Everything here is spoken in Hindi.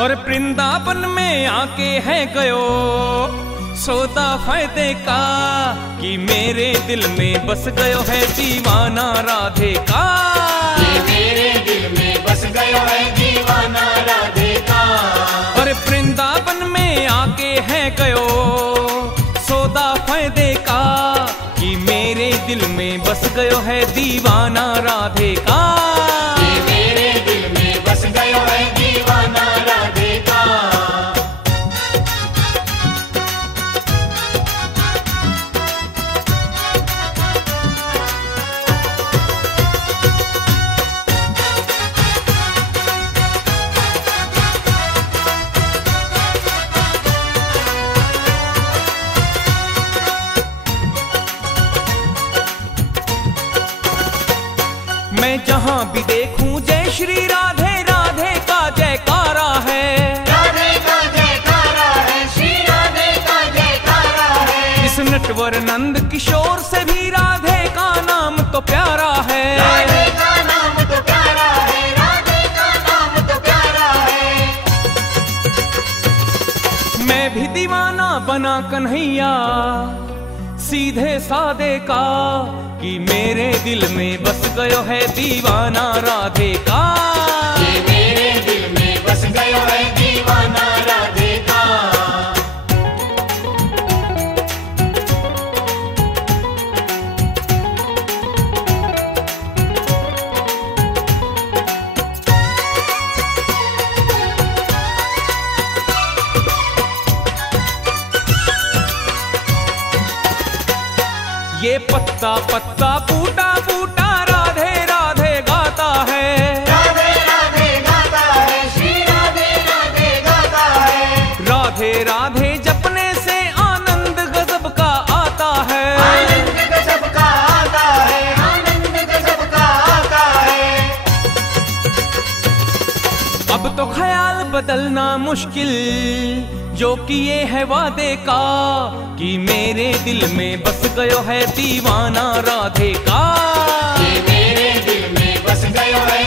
और वृंदावन में आके है गयो सौदा फायदे का, कि मेरे दिल में बस गयो है दीवाना राधे का। कि मेरे दिल में बस गयो है दीवाना राधे का। और वृंदावन में आके है गयो सौदा फायदे का, कि मेरे दिल में बस गयो है दीवाना राधे का। कि मेरे दिल में बस गयो है दीवाना राधे का। मैं जहाँ भी देखूं जय श्री राधे राधे का जयकारा है। राधे का जयकारा है, श्री राधे का जयकारा है। इस नटवर नंद किशोर से भी राधे का नाम तो प्यारा है। राधे का नाम तो प्यारा है, राधे का नाम तो प्यारा है। मैं भी दीवाना बना कन्हैया सीधे सादे का, कि मेरे दिल में बस गयो है दीवाना राधे का। कि मेरे दिल में बस गयो है दीवाना राधे का। ये पत्ता पत्ता बूटा बूटा राधे राधे गाता है। राधे राधे गाता है, श्री राधे राधे गाता है। राधे राधे जपने से आनंद गजब का आता है। आनंद गजब का आता है, आनंद गजब का आता है। अब तो ख्याल बदलना मुश्किल जो किए है वादे का, कि मेरे दिल में बस गयो है दीवाना राधे का। कि मेरे दिल में बस गयो है